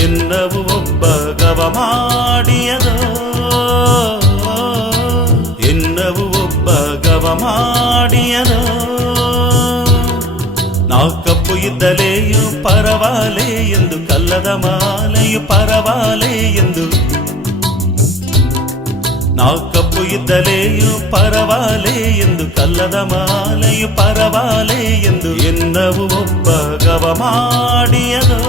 ಎನ್ನವು ಒಬ್ಬ ಗವ ಮಾಡಿಯದೋ ಎನ್ನವು ಒಬ್ಬ ಗವ ಮಾಡಿಯದೋ ನಾ ಕಪ್ಪು ಇದ್ದಲೆಯು ಪರವಾಲೆ ಎಂದು ಕಲ್ಲದ ಮಾಲೆಯು ಪರವಾಲೆ ಎಂದು ನಾ ಕಪ್ಪು ಇದ್ದಲೆಯು ಪರವಾಲೆ ಎಂದು ಕಲ್ಲದ ಮಾಲೆಯು ಪರವಾಲೆ ಎಂದು ಎನ್ನವು ಒಬ್ಬ ಗವ ಮಾಡಿಯದೋ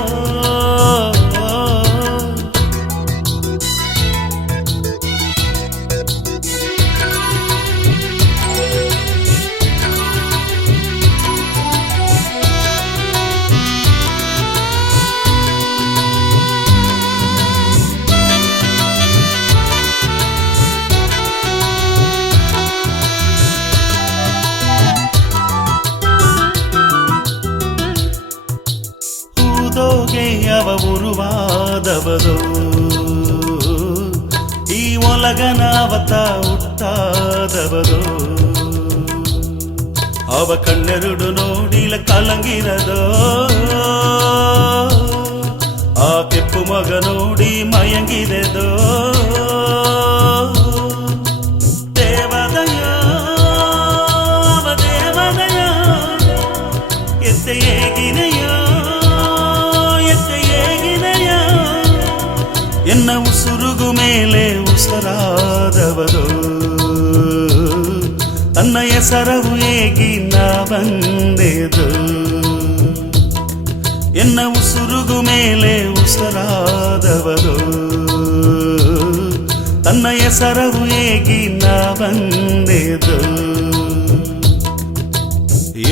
ಅವ ಉರುವಾದವದೋ ಈ ಒಲಗನಾವತ ಹುಟ್ಟಾದವದೋ ಅವ ಕಣ್ಣೆರಡು ನೋಡಿಲ ಕಲಂಗಿರದೋ ಆ ಕೆಂಪು ಮಗ ನೋಡಿ ಮಯಂಗಿದೆದೋ ದೇವದಯ ಅವ ದೇವದಯ ಎತ್ತೆ ಹೇಗಿನೆಯ ಎನ್ನ ಉಸುರುಗು ಮೇಲೆ ಉಸರಾದವರೋ ತನ್ನ ಹೆಸರವು ಹೇಗಿ ನಾ ಬಂದೆದು ಎನ್ನ ಉಸುರುಗು ಮೇಲೆ ಉಸರಾದವರೋ ತನ್ನ ಹೆಸರವು ಹೇಗಿ ನಾ ಬಂದೆದು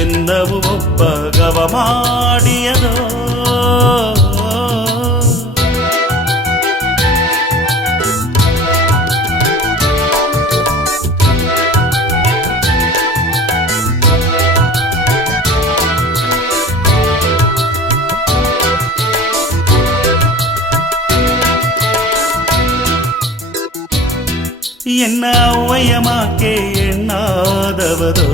ಎನ್ನವು ಒಬ್ಬ ಗವ ಮಾಡಿಯದೋ ಎನ್ನ ಅವ್ವಯ್ಯ ಮಾಕೆ ಎಣ್ಣಾದವದೋ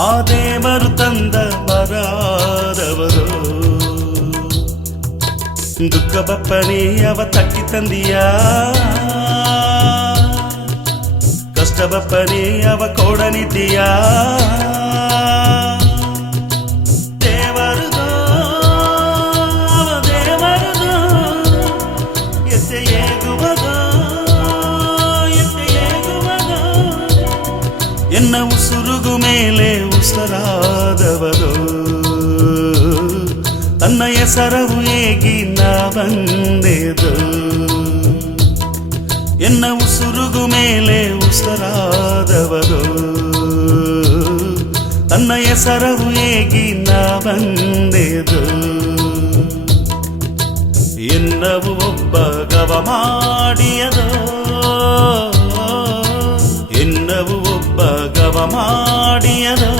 ಆ ದೇವರು ತಂದ ಬರಾದವದೋ ದುಃಖ ಬಪ್ಪನೇ ಅವ ತಟ್ಟಿ ತಂದಿಯ ಕಷ್ಟ ಬಪ್ಪನೇ ಅವ ಕೊಡನಿದ್ದೀಯ ದೇವರದೋ ಅವ ದೇವರದೋ ಎತ್ತೆ ಏಗುವದೋ ಎನ್ನ ಉಸುರುಗು ಮೇಲೆ ಉಸರಾದವರೋ ತನ್ನ ಹೆಸರವು ಹೇಗಿ ನಾ ಬಂದೆದು ಎನ್ನ ಉಸುರುಗು ಮೇಲೆ ಉಸರಾದವರೋ ತನ್ನ ಹೆಸರವು ಹೇಗಿ ನಾ ಬಂದೆದು ಎನ್ನವು ಒಬ್ಬ ಗವ ಮಾಡಿಯದೋ ಎನ್ನವು ಒಬ್ಬ ಗವ ಮಾಡಿಯದೋ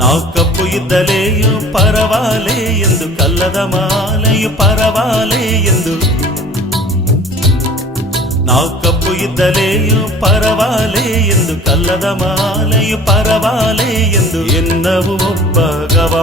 ನಾ ಕಪ್ಪು ಇದ್ದಲೆಯು ಪರವಾಲೆ ಎಂದು ಕಲ್ಲದ ಮಾಲೆಯು ಪರವಾಲೆ ಎಂದು ನಾ ಕಪ್ಪು ಇದ್ದಲೆಯು ಪರವಾಲೆ ಎಂದು ಕಲ್ಲದ ಮಾಲೆಯು ಪರವಾಲೆ ಎಂದು ಎನ್ನವು ಒಬ್ಬ ಗವ